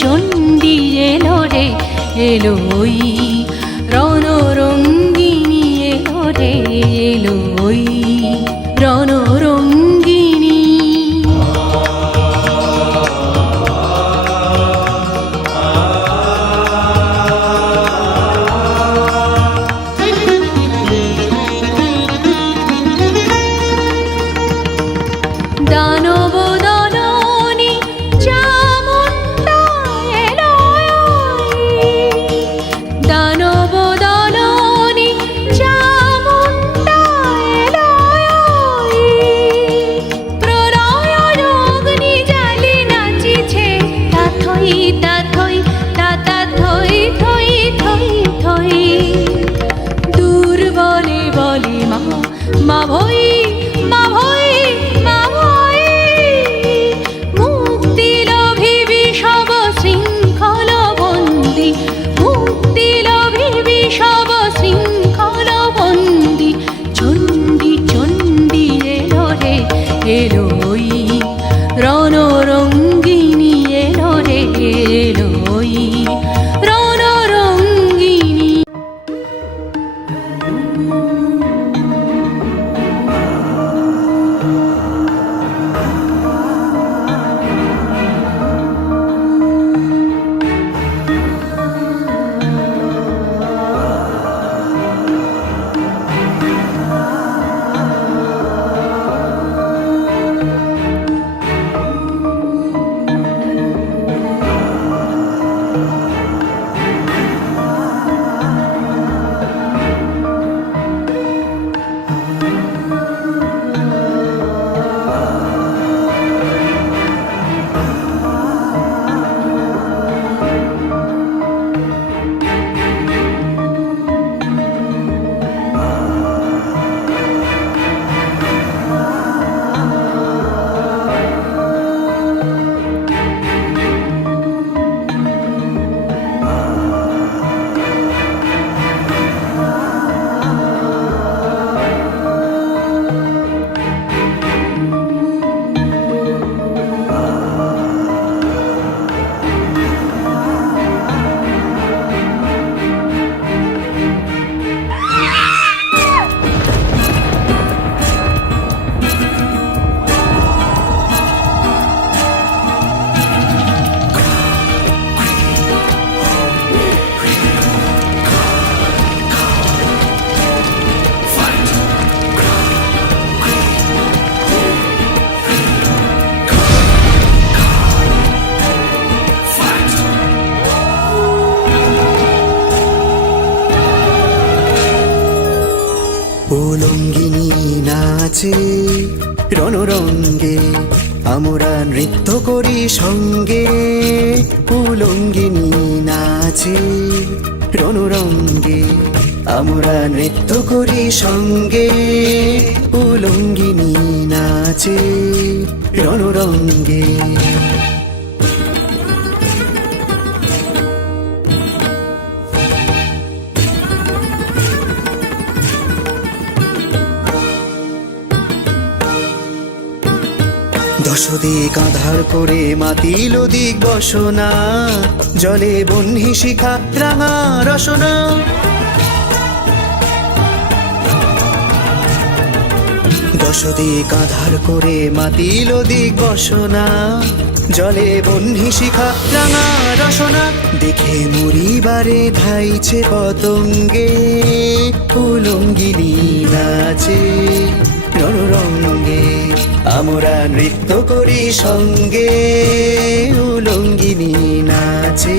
চণ্ডী এলো রে এলো ওই রণরঙ্গিনী এলো রে এলো ওই রণরঙ্গিনী। দানব দলনী চামুণ্ডা এলো দানব দলনী চামুণ্ডা এলো প্রলয় অগ্নি জ্বালি নাচিছে তাথই তাথই তাতা থই থই থই থই দুর্বলে বলে মা মা ভই মা ভই মা ভই মুক্তি লোভী সব শৃঙ্খল বন্দি মুক্তি লোভী সব শৃঙ্খল বন্দি চণ্ডী চণ্ডী এলো রে এলো ওই রণরঙ্গিনী এলো রে এলো ওই রণরঙ্গিনী। উলঙ্গিনী নাচে রণরঙ্গে আমরা নৃত্য করি সঙ্গে উলঙ্গিনী নাচে রণরঙ্গে আমরা নৃত্য করি সঙ্গে উলঙ্গিনী নাচে রণরঙ্গে। দশদিক আধার করে মাতিল দিক বসনা জলে বহ্নি শিখা রাঙা রসনা দশদিক আধার করে মাতিল দিক বসনা জলে বহ্নি শিখা রাঙা রসনা দেখে মরিবারে ধাইছে পতঙ্গে উলঙ্গিনী নাচে রণরঙ্গে আমরা নৃত্য করি সঙ্গে উলঙ্গিনী নাচে